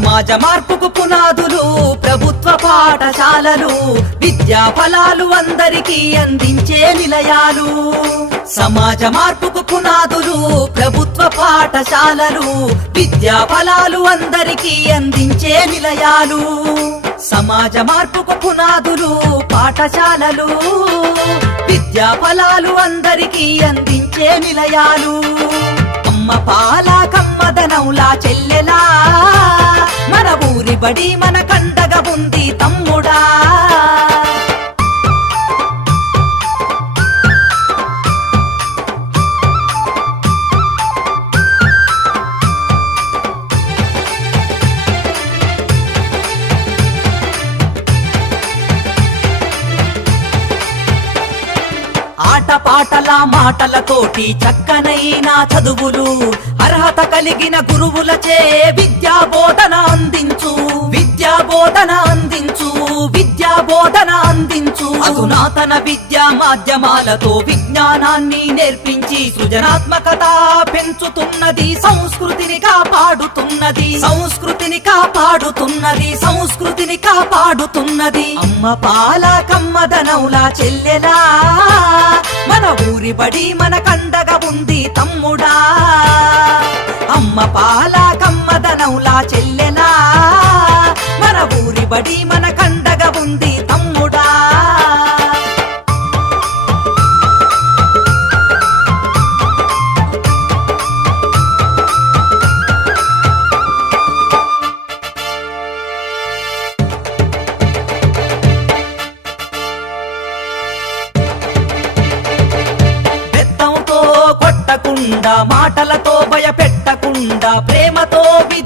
సమాజ మార్పుకు పునాదులు ప్రభుత్వ పాఠశాలలు, విద్యా ఫలాలు అందరికీ అందించే నిలయాలు. సమాజ మార్పుకు పునాదులు ప్రభుత్వ పాఠశాలలు, విద్యా ఫలాలు అందరికీ అందించే నిలయాలు. సమాజ మార్పుకు పునాదులు పాఠశాలలు, విద్యా ఫలాలు అందరికీ అందించే నిలయాలు. అమ్మ పాల కమ్మదనంలా చెల్లెలా, మన ఊరి బడి మన కండగా ఉంది తమ్ముడా. ఆటపాటల మాటలతోటి చక్కనైన చదువులు, అర్హత కలిగిన గురువులచే విద్యా బోధన అందించు, విద్యా బోధన అందించు, విద్యా బోధన అందించు. అధునాతన విద్యా మాధ్యమాలతో విజ్ఞానాన్ని నేర్పించి సృజనాత్మకత పెంచుతున్నది, సంస్కృతిని కాపాడుతున్నది, సంస్కృతిని కాపాడుతున్నది, సంస్కృతిని కాపాడుతున్నది. అమ్మ పాల కమ్మదనౌలా చెల్లెలా, మన ఊరి బడి మన కండగా ఉంది తమ్ముడా. అమ్మ పాల కమ్మదనౌలా చెల్లెలా, మన ఊరి బడి మన కండగా ఉంది తమ్ముడా. మాటలతో భయపెట్టకుండా ప్రేమతో